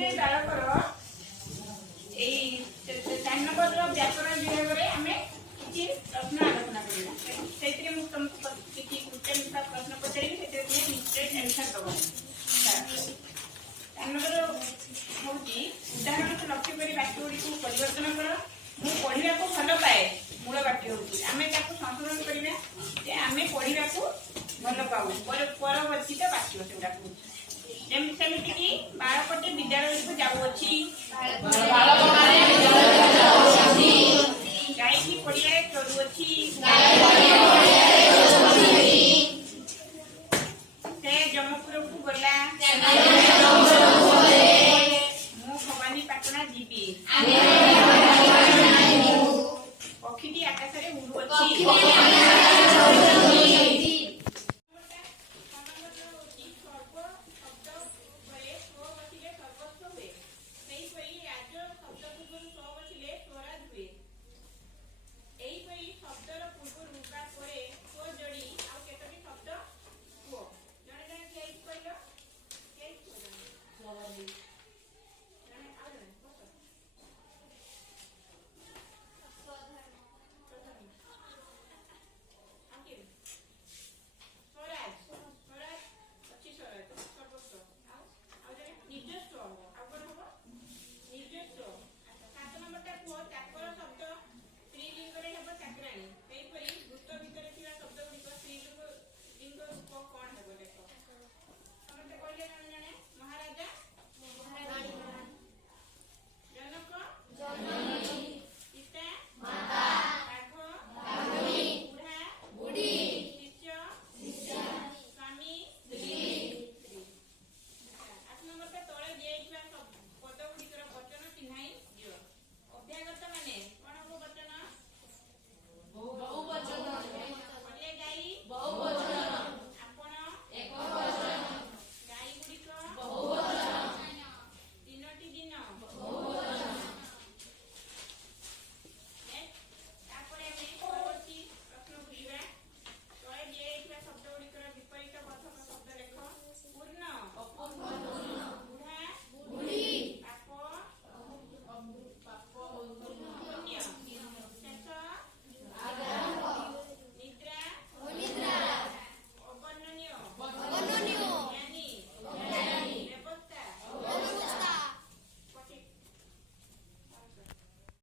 श्रेणी बालकर चार नंबर व्याकरण विभाग में आम किसी प्रश्न आलोचना करवा से तुमको किसी क्वेश्चन प्रश्न पचारि निश्चय आंसर दब। चार नंबर हूँ उदाहरण से लक्ष्य कर वाक्य गुड़ी को परिवर्तन कर मु पढ़ा को भल पाए मूल वाक्य हूँ आम संशोधन करवा आम पढ़ा को भल पाऊ परवर्तित वाक्य से सेमती कि बालकटे विद्यालय को जाऊँगी गाई की पड़िया चलुअी